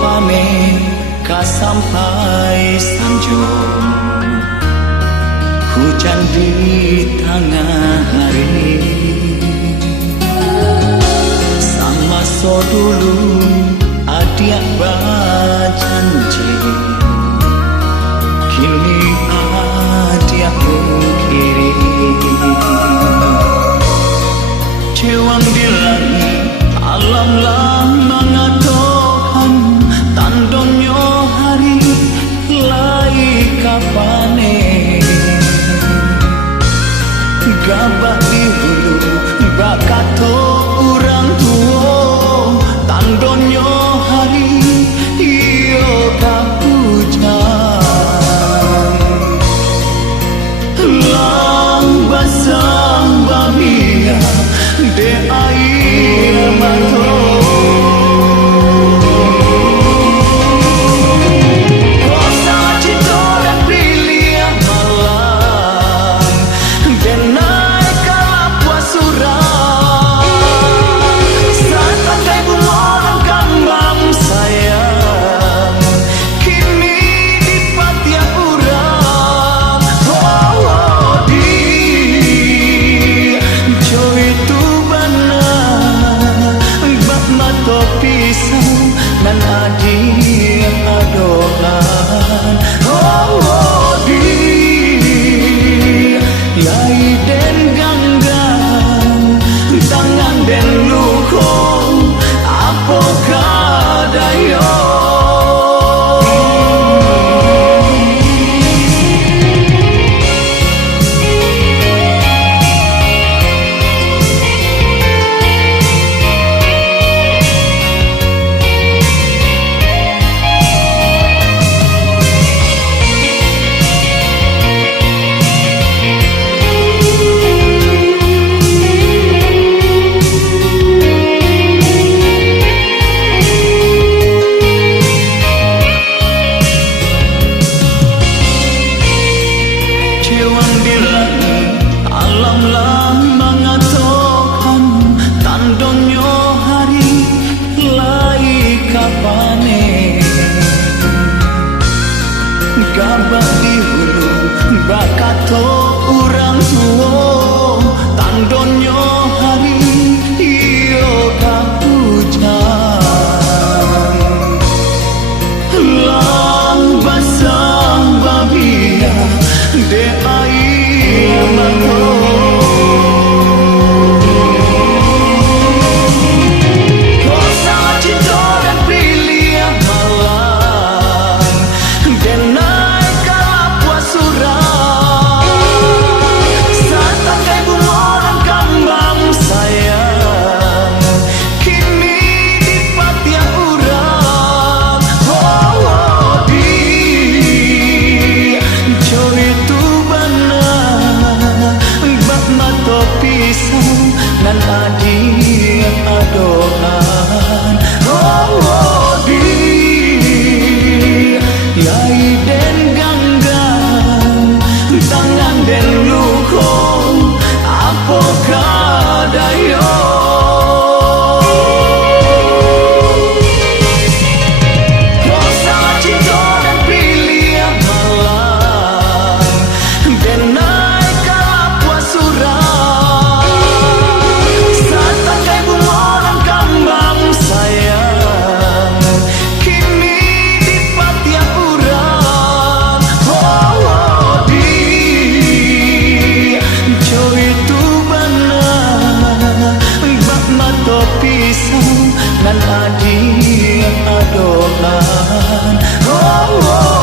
rupane ka sampai sanjung, hujan di tengah hari. Sama so dulu adik berjanji, kini adik mengkiri. Cewang di langit alam lah mengatakan, tandonyo hari lai kapane. Gabah di hulu bakato orang tua, tandonyo hari iyo kapujan. Lang basang babia de air mato. Nan adik adohan, oh di lai den ganggang, tangan den luko, apakah dayo. Gabah di hulu bakato orang tua, tandonyo hari iyo kapujan. Lang basang babia de air mato. Nan adik adohan, oh di lai den ganggang, tangan den luko, apakah dayo. Nan adik adohan, oh